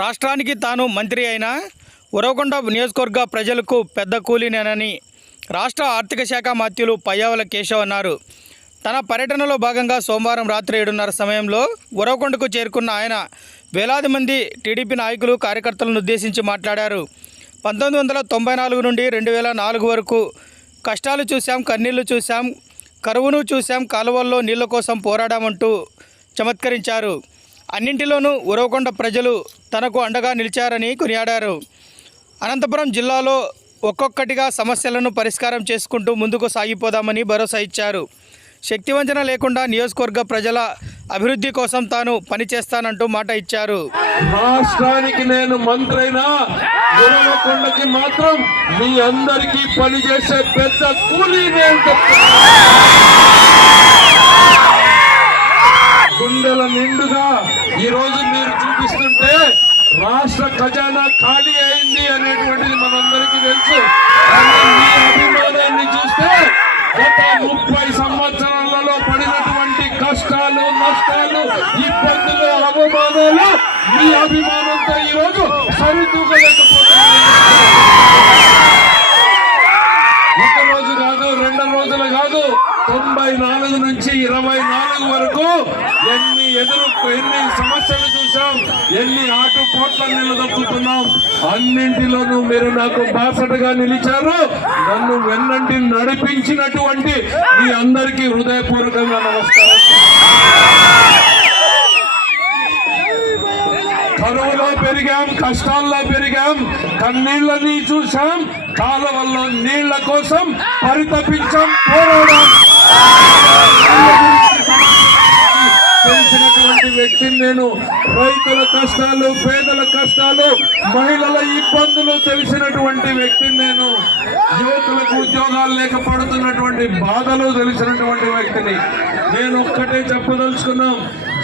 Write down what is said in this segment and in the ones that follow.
రాష్ట్రానికి తాను మంత్రి అయినా ఉరవకొండ నియోజకవర్గ ప్రజలకు పెద్ద కూలీనేనని రాష్ట్ర ఆర్థిక శాఖ మాత్యులు పయ్యావల కేశవ్ అన్నారు. తన పర్యటనలో భాగంగా సోమవారం రాత్రి ఏడున్నర సమయంలో ఉరవకొండకు చేరుకున్న ఆయన వేలాది మంది టీడీపీ నాయకులు కార్యకర్తలను ఉద్దేశించి మాట్లాడారు. పంతొమ్మిది వందల తొంభై నాలుగు నుండి రెండు వేల నాలుగు వరకు కష్టాలు చూశాం కన్నీళ్ళు చూశాం కరువును చూశాం కాలువల్లో నీళ్ళ కోసం పోరాడామంటూ చమత్కరించారు. అన్నింటిలోనూ ఉరవకొండ ప్రజలు తనకు అండగా నిలిచారని కొనియాడారు. అనంతపురం జిల్లాలో ఒక్కొక్కటిగా సమస్యలను పరిష్కారం చేసుకుంటూ ముందుకు సాగిపోదామని భరోసా ఇచ్చారు. శక్తివంచన లేకుండా నియోజకవర్గ ప్రజల అభివృద్ధి కోసం తాను పనిచేస్తానంటూ మాట ఇచ్చారు. రాష్ట్రానికి నేను మంత్రైనా మాత్రం మీ అందరికీ పనిచేసే పెద్ద కూలీ నేను ఈ రోజు మీరు చూపిస్తుంటే రాష్ట్ర ఖజానా ఖాళీ అయింది అనేటువంటిది మనందరికీ తెలుసు. మీ అభిమానాన్ని చూస్తే గత ముప్పై సంవత్సరాలలో పడినటువంటి కష్టాలు నష్టాలు ఇబ్బందులు అవమానాలు మీ అభిమానంతో ఈ రోజు ఒక రోజు కాదు రెండు రోజులు కాదు తొంభై నాలుగు నుంచి ఇరవై నాలుగు వరకు ఎన్ని ఎదురు ఎన్ని సమస్యలు చూసాం ఎన్ని ఆటు పోట్లను నిలదొక్కుతున్నాం అన్నింటిలోనూ మీరు నాకు బాసటగా నిలిచారు. నన్ను వెన్నంటి నడిపించినటువంటి మీ అందరికీ హృదయపూర్వకంగా నమస్కారం. కరువులో పెరిగాం కష్టాల్లో పెరిగాం కన్నీళ్ళని చూసాం కాలువల్లో నీళ్ళ కోసం పరితపించాం పోరాడాం. వ్యక్తిని నేను రైతుల కష్టాలు పేదల కష్టాలు మహిళల ఇబ్బందులు తెలిసినటువంటి వ్యక్తిని నేను యువకులకు ఉద్యోగాలు లేక పడుతున్నటువంటి బాధలు తెలిసినటువంటి వ్యక్తిని నేను ఒక్కటే చెప్పదలుచుకున్నాం.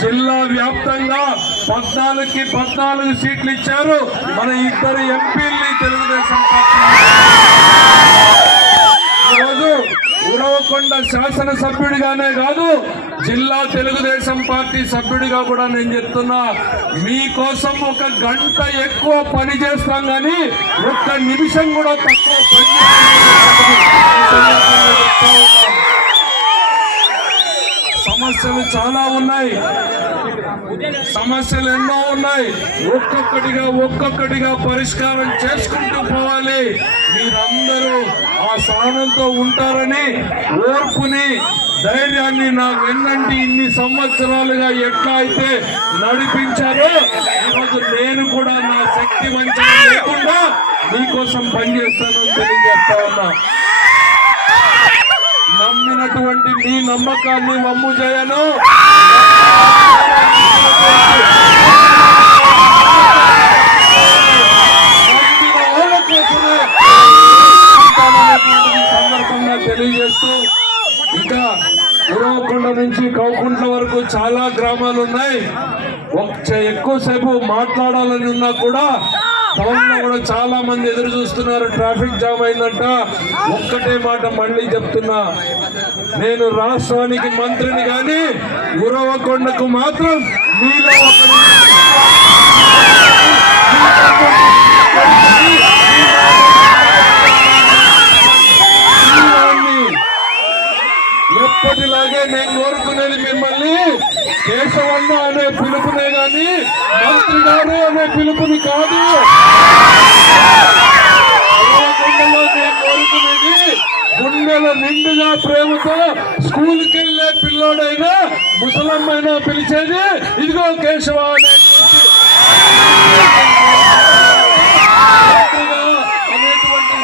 జిల్లా వ్యాప్తంగా పద్నాలుగుకి పద్నాలుగు సీట్లు ఇచ్చారు. మన ఇద్దరు ఎంపీల్ని తెలుగుదేశం పార్టీ. ఈరోజు ఉరవకొండ శాసనసభ్యుడిగానే కాదు జిల్లా తెలుగుదేశం పార్టీ సభ్యుడిగా కూడా నేను చెప్తున్నా మీకోసం ఒక గంట ఎక్కువ పని చేస్తాం కానీ ఒక్క నిమిషం కూడా తక్కువ పని సమస్యలు చాలా ఉన్నాయి. సమస్యలు ఎన్నో ఉన్నాయి. ఒక్కొక్కటిగా ఒక్కొక్కటిగా పరిష్కారం చేసుకుంటూ పోవాలి. మీరందరూ ఆ సహనంతో ఉంటారని ఓర్పుని ధైర్యాన్ని నా వెన్నంటి ఇన్ని సంవత్సరాలుగా ఎట్లా అయితే నడిపించారో ఈరోజు నేను కూడా నా శక్తి వంచన లేకుండా మీకోసం పనిచేస్తానని తెలియజేస్తా ఉన్నా. నమ్మినటువంటి మీ నమ్మకాన్ని మమ్ము చేయను. సందర్భంగా తెలియజేస్తూ ఇంకా గురవకొండ నుంచి కౌకుంట్ల వరకు చాలా గ్రామాలు ఉన్నాయి. ఎక్కువసేపు మాట్లాడాలని ఉన్నా కూడా టౌన్లో కూడా చాలా మంది ఎదురు చూస్తున్నారు. ట్రాఫిక్ జామ్ అయిందంట. ఒక్కటే మాట మళ్ళీ చెప్తున్నా. నేను రాష్ట్రానికి మంత్రిని కానీ ఉరవకొండకు మాత్రం మీలో ఎప్పటిలాగే నేను కోరుకునేది మిమ్మల్ని కేశవన్న అనే పిలుపునే గాని మంత్రి గారు అనే పిలుపుని కాదు. నేను కోరుకునేది గుండెల నిండుగా ప్రేమతో స్కూల్కి వెళ్ళే పిల్లోడైనా ముసలమ్మైనా పిలిచేది ఇదిగో కేశవ అనే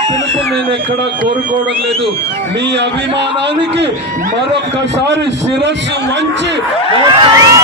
పిలుపు నేను ఎక్కడ కోరుకోవడం లేదు. మీ అభిమానానికి మరొక్కసారి శిరస్సు వంచి నమస్కారం